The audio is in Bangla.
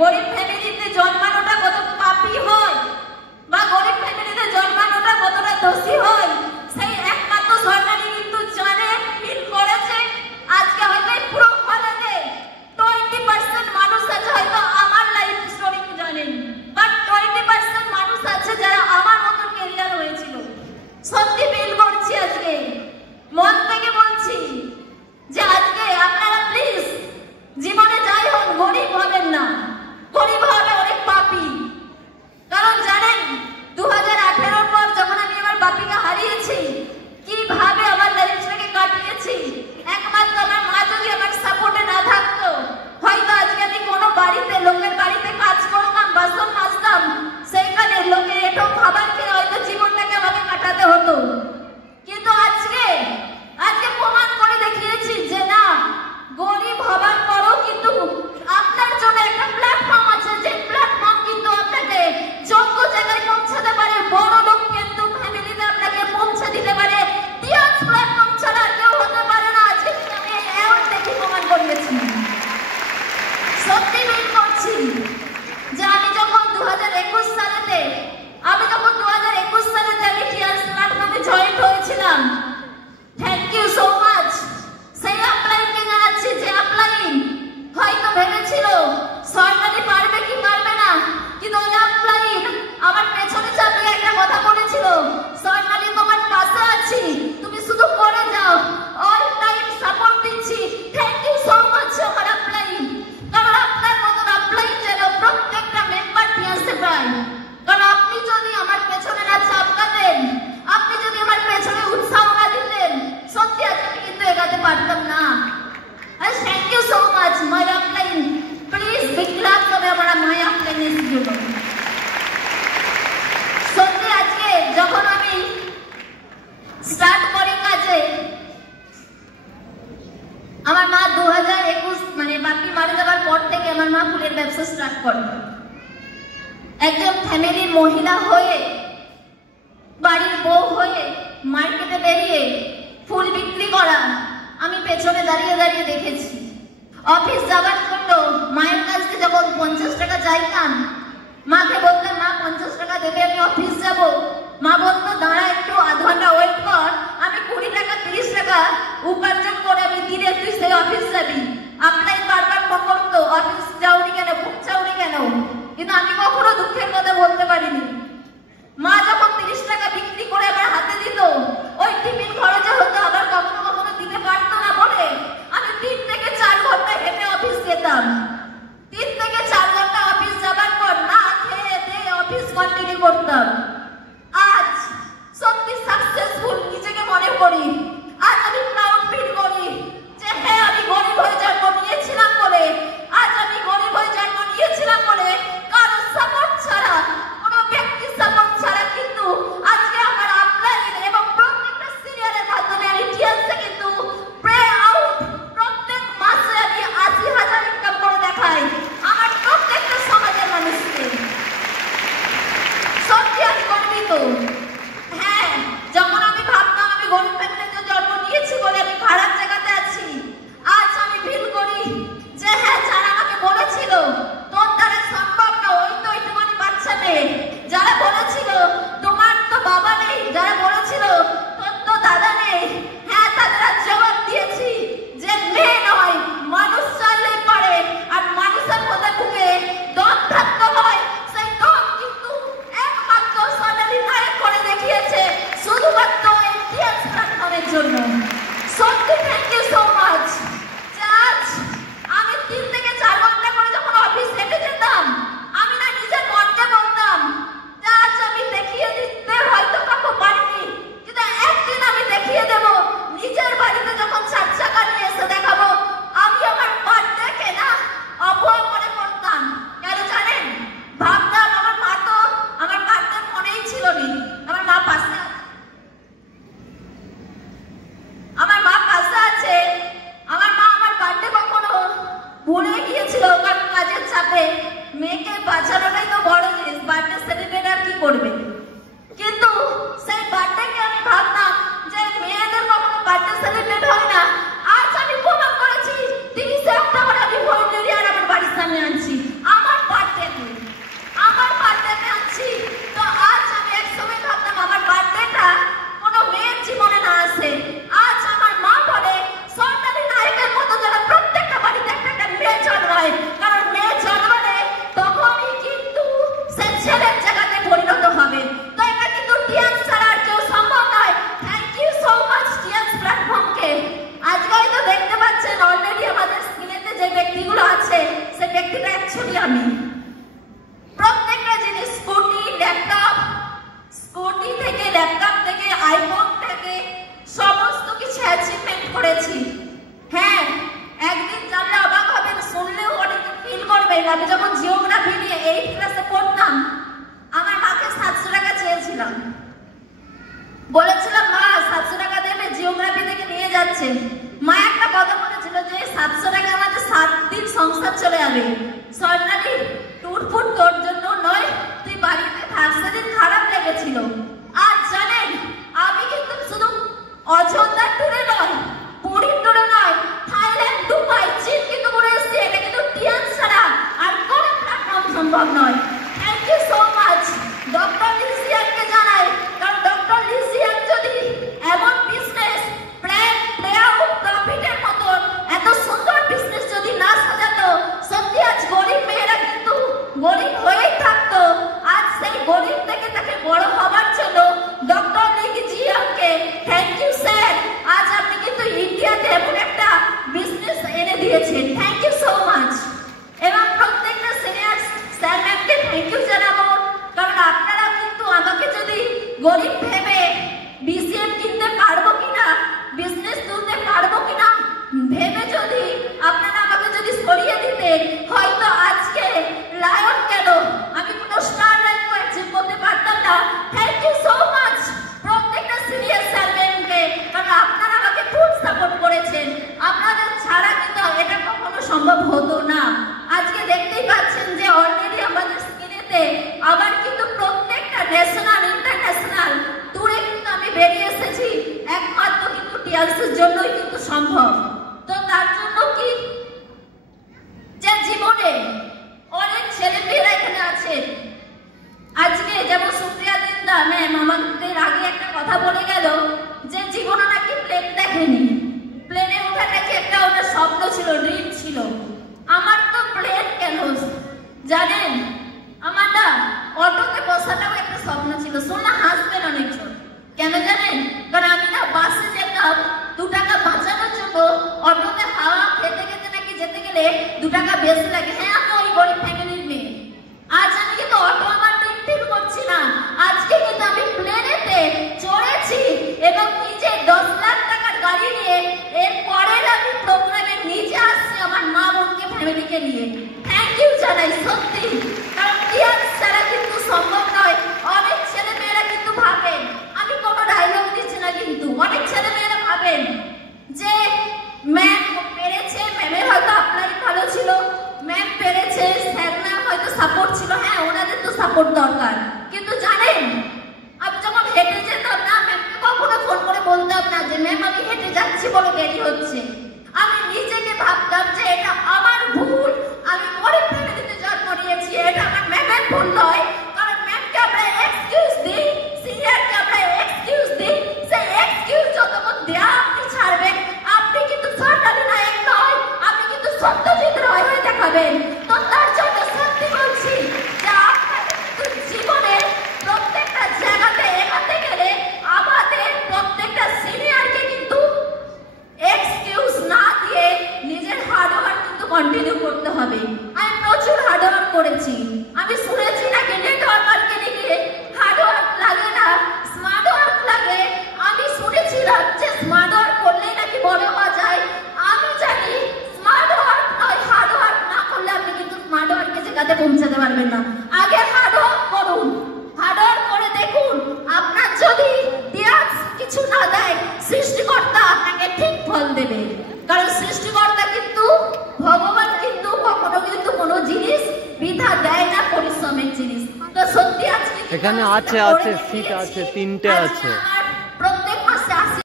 গরিব ফ্যামিলিতে জন্মানোটা কত পাপী হয় বা গরিব ফ্যামিলিতে জন্মানোটা কতটা দোষী হয় সেই একমাত্র সরকারি কিন্তু জানে, ফিল করেছে। আজকে হয়তো পুরো হলেতে 20% মানুষ আছে হয়তো আমার লাইফ স্টোরি জানেন, বাট 20% মানুষ আছে যারা আমার মতন ক্যারিয়ার হয়েছিল। সত্যি ফিল করছি, আজকে মন থেকে বলছি যে আজকে আপনারা প্লিজ জীবনে যাই হোক গরিব হবেন না, গরিব হবে অনেক পাপী। কারণ জানেন 2018 পর যখন আমি আমার বাপিকে হারিয়েছি, কিভাবে আমার লাইফটাকে কাটিয়েছি, একমাত্র আমার মা যদি আমার সাপোর্টে না থাকতো হয়তো আজকে আমি কোনো বাড়িতে লোকের বাড়িতে কাজ করতাম, বাসন মাজতাম, সেইখানে লোকের এটো খাবার খেয়ে হয়তো জীবনটাকে আমাকে কাটাতে হতো। কিন্তু আজকে প্রমাণ করে দেখিয়েছি যে না, গরিব হবার পরও কিন্তু আপনার জন্য একটা প্ল্যাটফর্ম আছে, যে প্ল্যাটফর্ম কিন্তু আপনাকে যোগ্য জায়গায় পৌঁছাতে পারে, বড় লোক কিন্তু ফ্যামিলিতে আপনাকে পৌঁছে দিতে পারে। টিয়ার্স প্ল্যাটফর্ম ছাড়া কেউ হতে পারে না। আজকে আমি এমন দেখি প্রমাণ করিয়েছি। সত্যি ফিল করছি যে আমি যখন 2021 সালেতে আমি টিয়ার্স প্ল্যাটফর্মে জয়েন হয়েছিলাম, থ্যাংক ইউ সো মাচ। সেই আপলাইনকে জানাচ্ছি যে আপলাইন হয়তো ভেবেছিল সরকারি পারবে কি পারবে না, কিন্তু ওই আপলাইন আমার পেছনে চাপিয়ে একটা কথা বলেছিল, সরকারি তোমার পাশে আছি, তুমি শুধু করে যাও, অল টাইম সাপোর্ট দিচ্ছি। থ্যাংক ইউ সো মাচ আমার আপলাইন। কারণ আপনার মতন আপলাইন যেন প্রত্যেকটা মেম্বার টিয়ার্সে পায়। কারণ আপনি যদি আমার পেছনে না চাপকাতেন, আপনি যদি আমার পেছনে উৎসাহ না দিতেন, সত্যি আজকে কিন্তু এগাতে পারতাম না। আর thank you so much my upline. Please big class হবে আমার মাই আপলাইনের জন্য। সত্যি আজকে যখন আমি স্টার্ট করি কাজে, আমার মা 2021 মানে বাপি মারা যাবার পর থেকে আমার মা ফুলের ব্যবসা স্টার্ট করে। একজন ফ্যামিলির মহিলা হয়ে, বাড়ির বউ হয়ে মার্কেটে বেরিয়ে ফুল বিক্রি করা আমি পেছনে দাঁড়িয়ে দাঁড়িয়ে দেখেছি। অফিস যাবার জন্য মায়ের কাছে যখন 50 টাকা চাইতাম, মাকে বলতাম মা 50 টাকা দেবে, আমি অফিস যাব। মা বলতো দাঁড়া একটু, আধ ঘন্টা ওয়েট কর, আমি 20 টাকা 30 টাকা উপার্জন করে আমি দিলে তুই সেই অফিস যাবি। আপনাই বারবার ফোন করতো, অফিস যাওনি কেন, বুক যাওনি কেন, কিন্তু আমি কখনো দুঃখের কথা বলতে পারিনি। মা যখন 30 টাকা বিক্রি করে আমার হাতে দিত, ওই টিফিন খরচা হতো, আবার কখনো কখনো দিতে পারতো না বলে আমি 3 থেকে 4 ঘন্টা হেঁটে অফিস যেতাম। 3 থেকে 4 ঘন্টা অফিস যাবার পর না খেয়ে দিয়ে অফিস কন্টিনিউ করতাম। আজ সত্যি সাকসেসফুল নিজেকে মনে করি। আজ আমি প্রাউড ফিল করি যে হ্যাঁ, আমি গরিব হয়ে জন্ম নিয়েছিলাম বলে, আজ আমি গরিব হয়ে জন্ম নিয়েছিলাম বলে কারো সাপোর্ট ছাড়া, কোনো ব্যক্তির সাপোর্ট ছাড়া কিন্তু আজকে আমার আপলাইন এবং প্রত্যেকটা সিনিয়রের মাধ্যমে আমি টিয়ার্সে কিন্তু প্রে আউট প্রত্যেক মাসে আমি 80,000 ইনকাম করে দেখাই আমার প্রত্যেকটা সমাজের মানুষকে। সত্যি আমি গর্বিত। হ্যাঁ, যখন আমি ভাবতাম আমি গরিব ফ্যামিলিতে জন্ম নিয়েছি বলে আমি খারাপ জায়গাতে আছি, আজ আমি ফিল করি যে হ্যাঁ, যারা আমাকে বলেছিল তোর দ্বারা সম্ভব না, ওই তো একটুখানি বাচ্চা মেয়ে, যারা বলেছিল তোমার তো বাবা নেই, যারা বলেছিল তোর তো দাদা নেই, হ্যাঁ তাদের আজ জবাব দিয়েছি যে মেয়ে নয়, মানুষ চাইলেই পারে। আর মানুষের মধ্যে ঢুকে দম থাকতে হয়, সেই দম কিন্তু একমাত্র সোনালী নায়ক করে দেখিয়েছে শুধুমাত্র এই টিয়ার্স প্ল্যাটফর্মের জন্য। সত্যি থ্যাংক ইউ সো মাচ। আজ আমি 3 থেকে 4 ঘন্টা করে যখন অফিস হেঁটে যেতাম, আমি না নিজের মনকে বলতাম যে আজ আমি দেখিয়ে দিতে হয়তো কাউকে পারিনি, কিন্তু একদিন আমি দেখিয়ে দেব নিজের বাড়িতে যখন 4 চাকা নিয়ে এসে দেখাবো। আমি আমার বার্থডেকে না অপয় মনে করতাম। কেন জানেন? ভাবতাম আমার মা তো আমার বার্থডে মনেই ছিল নি, আমার মা পাশে আছে, আমার মা পাশে আছে, আমার মা আমার বার্থডে কখনো ভুলে গিয়েছিল, কারণ কাজের চাপে মেয়েকে বাঁচানোটাই তো বড় জিনিস, বার্থডে সেলিব্রেট আর কি করবে। কিন্তু সেই বার্থডেকে আমি ভাবতাম যে মেয়েদের কখনো বার্থডে সেলিব্রেট হয় না। আজ আমি প্রমাণ করেছি 30 অক্টোবর আমি ভলেন্টিয়ার আমার বাড়ির সামনে আনছি। আমার ছড়ি আমি। প্রত্যেকটা জিনিস, স্কুটি, ল্যাপটপ, স্কুটি থেকে, ল্যাপটপ থেকে, আইফোন থেকে সমস্ত কিছু অ্যাচিভমেন্ট করেছি। হ্যাঁ, একদিন জানলে অবাক হবেন, শুনলেও অনেকে ফিল করবেন। আমি যখন জিওগ্রাফি নিয়ে 8 ক্লাসে পড়তাম, আমার মাকে 700 টাকা চেয়েছিলাম। বলেছিলাম, মা 700 টাকা দেবে, জিওগ্রাফি থেকে নিয়ে যাচ্ছেন। মা একটা কথা বলেছিল যে 700 টাকা আমাদের 7 দিন সংসার চলে যাবে। সরকারি টুট ফুট তোর জন্য নয়, তুই বাড়িতে থাক। সেদিন খারাপ লেগেছিল। আর জানেন, আমি কিন্তু শুধু অযোধ্যা ট্যুরে নয়, পুরী ট্যুরে নয়, থাইল্যান্ড, দুবাই, চীন কিন্তু ঘুরে এসেছি। এটা কিন্তু টিয়ান ছাড়া আর কোনো প্ল্যাটফর্ম সম্ভব নয়। Thank you so much doctor লিজিয়ানকে জানাই। কারণ ডক্টর লিজিয়ান যদি এমন বিজনেস প্ল্যান, প্লে আউট, প্রফিটের মতন এত সুন্দর বিজনেস যদি না সাজাতো, সত্যি আজ গরিব মেয়েরা কিন্তু গরিব হয়েই থাকতো। আজ সেই গরিব থেকে তাকে বড় হবার জন্য ডক্টর লিজিয়ানকে থ্যাংক ইউ স্যার। আজ আপনি কিন্তু ইন্ডিয়াতে এমন একটা বিজনেস এনে দিয়েছেন। Thank you so much. এবং প্রত্যেকটা সিনিয়র স্যার ম্যামকে থ্যাংক ইউ জানাবো। কারণ আপনারা কিন্তু আমাকে যদি গরিব ভেবে বিসিএম কিনতে পারবো কিনা, বিজনেস তুলতে পারবো কিনা ভেবে যদি আপনারা আমাকে যদি সরিয়ে দিতেন, হয়তো আজকে লায়ন কেন আমি কোনো স্টার র্যাঙ্কও অ্যাচিভ করতে পারতাম না। থ্যাংক ইউ সো মাচ প্রত্যেকটা সিনিয়র স্যার ম্যামকে। কারণ আপনারা আমাকে ফুল সাপোর্ট করেছেন। আপনাদের ছাড়া কিন্তু এটা কখনো সম্ভব হতো না। আজকে দেখতেই পাচ্ছেন যে অলরেডি আমাদের স্ক্রিনেতে আবার কিন্তু প্রত্যেকটা ন্যাশনাল, ইন্টারন্যাশনাল ট্যুরে কিন্তু আমি বেরিয়ে এসেছি। একমাত্র কিন্তু টিয়ালসের জন্যই কিন্তু সম্ভব। তো তার জন্য কি যে জীবনে অনেক ছেলেমেয়েরা এখানে আছেন। আজকে যেমন সুপ্রিয়া দিন্দা ম্যাম আমাদের আগে একটা কথা বলে গেল যে জীবনে নাকি প্লেন দেখেনি, প্লেনে ওঠা নাকি একটা ওটা স্বপ্ন ছিল, ড্রিম ছিল। আমার তো প্লেন কেন জানেন, আমার না অটোতে বসাটাও একটা স্বপ্ন ছিল। শুনলে হাসবেন অনেকজন, কেন জানেন? কারণ আমি না বাসে যেতাম 2 টাকা বাঁচানোর জন্য, অটোতে হাওয়া খেতে খেতে নাকি যেতে গেলে 2 টাকা বেশি লাগে। হ্যাঁ, আমি ওই গরিব ফ্যামিলির মেয়ে। আজ আমি কিন্তু অটো আমার টিপ করছি না, আজকে কিন্তু আমি প্লেনেতে চড়েছি এবং নিজে 10 লাখ টাকার গাড়ি নিয়ে এর পরের আমি প্রোগ্রামে নিজে আসছি আমার মা বোনকে, ফ্যামিলিকে নিয়ে। থ্যাংক ইউ জানাই সত্যি। কারণ টিয়ার ছাড়া কিন্তু সম্ভব নয়। অনেক ছেলে মেয়েরা কিন্তু ভাবেন, আমি কোনো ডায়লগ দিচ্ছি না, কিন্তু অনেক ছেলে মেয়েরা ভাবেন যে ম্যাম পেরেছে, ম্যামের হয়তো আপনারই ভালো ছিল, ম্যাম পেরেছে, স্যার ম্যাম হয়তো সাপোর্ট ছিল। হ্যাঁ, ওনাদের তো সাপোর্ট দরকার। কিন্তু জানেন, আমি যখন হেঁটে যেতাম না, ম্যামকে কখনো ফোন করে বলতাম না যে ম্যাম আমি হেঁটে যাচ্ছি বলে দেরি হচ্ছে। আমি নিজেকে ভাবতাম যে এটা আমার ভুল, আমি গরিব ফ্যামিলিতে জন্ম নিয়েছি, এটা আমার ম্যামের ভুল নয়। কারণ ম্যামকে আমরা এক্সকিউজ দিই, সিনিয়রকে আমরা এক্সকিউজ দিই, সেই এক্সকিউজ যতক্ষণ দেয়া আপনি ছাড়বেন, আপনি কিন্তু সরকারি নায়ক নয়, আপনি কিন্তু সত্যজিৎ রায় হয়ে দেখাবেন। তো তার জন্য সত্যি বলছি যে আপনাদের কিন্তু জীবনে প্রত্যেকটা জায়গাতে এগাতে গেলে আমাদের প্রত্যেকটা সিনিয়রকে কিন্তু এক্সকিউজ না দিয়ে নিজের হার্ডওয়ার্ক কিন্তু কন্টিনিউ করতে হবে। আমি প্রচুর হার্ডওয়ার্ক করেছি। আমি শুনেছি নাকি নেটওয়ার্ক মার্কেটিংয়ে হার্ডওয়ার্ক লাগে না, স্মার্ট ওয়ার্ক লাগে। আমি শুনেছিলাম যে স্মার্ট ওয়ার্ক করলেই নাকি বড় হওয়া যায়। আমি জানি স্মার্ট ওয়ার্ক নয়, হার্ড ওয়ার্ক না করলে আপনি কিন্তু স্মার্ট ওয়ার্কে জায়গাতে পৌঁছাতে পারবেন না। আগে হার্ড ওয়ার্ক করুন, হার্ড ওয়ার্ক করে দেখুন। আপনার যদি টিয়াস কিছু না দেয়, সৃষ্টিকর্তা আপনাকে ঠিক ফল দেবে। কারণ সৃষ্টিকর্তা কিন্তু, ভগবান কিন্তু কখনো কিন্তু কোনো জিনিস বৃথা দেয় না, পরিশ্রমের জিনিস। তো সত্যি আজকে এখানে আছে সিট আছে, 3টে আছে।